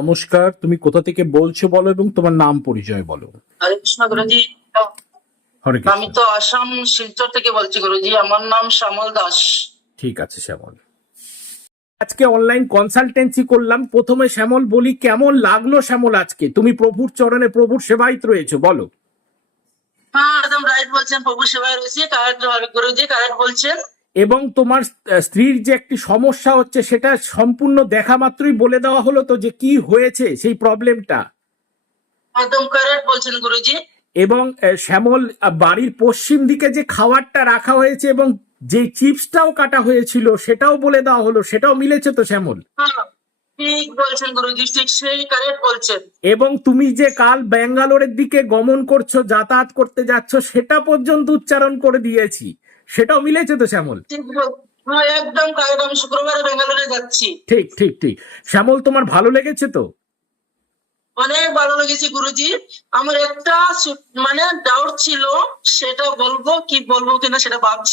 নমস্কার তুমি কোথা থেকে বলছো বলো এবং তোমার নাম পরিচয় বলো। হরে কৃষ্ণ গুরুজি। আমি তো আসাম শিলচর থেকে বলছি গুরুজি আমার নাম শ্যামল দাস। ঠিক আছে শ্যামল। আজকে অনলাইন কনসালটেন্সি করলাম। প্রথমে শ্যামল বলি কেমন লাগল শ্যামল আজকে? তুমি প্রভুর চরণে প্রভুর সেবায়িত রয়েছো বলো। হ্যাঁ একদম রাইট বলছেন প্রভু সেবায় রয়েছে। কারেক্ট গুরুজি কারেক্ট বলছেন? এবং তোমার স্ত্রীর যে একটি সমস্যা হচ্ছে সেটা সম্পূর্ণ দেখা মাত্রই বলে দেওয়া হলো তো যে কি হয়েছে সেই প্রবলেমটা। একদম কারেক্ট বলছেন গুরুজি। এবং শ্যামল বাড়ির পশ্চিম দিকে যে খাবারটা রাখা হয়েছে এবং যে চিপসটাও কাটা হয়েছিল সেটাও বলে দেওয়া হলো সেটাও মিলেছে তো শ্যামল? হ্যাঁ ঠিক বলছেন গুরুজি ঠিক সেই কারেক্ট বলছেন। এবং তুমি যে কাল ব্যাঙ্গালোরের দিকে গমন করছ যাতায়াত করতে যাচ্ছ সেটা পর্যন্ত উচ্চারণ করে দিয়েছি। সেটাও মিলেছে তো শ্যামল? হ্যাঁ একদম আমি শুক্রবারে বেঙ্গালোরে যাচ্ছি। ঠিক ঠিক ঠিক। শ্যামল তোমার ভালো লেগেছে তো? অনেক ভালো লেগেছে গুরুজি। আমার একটা মানে ডাউট ছিল সেটা বলব কি বলব কিনা সেটা ভাবছি।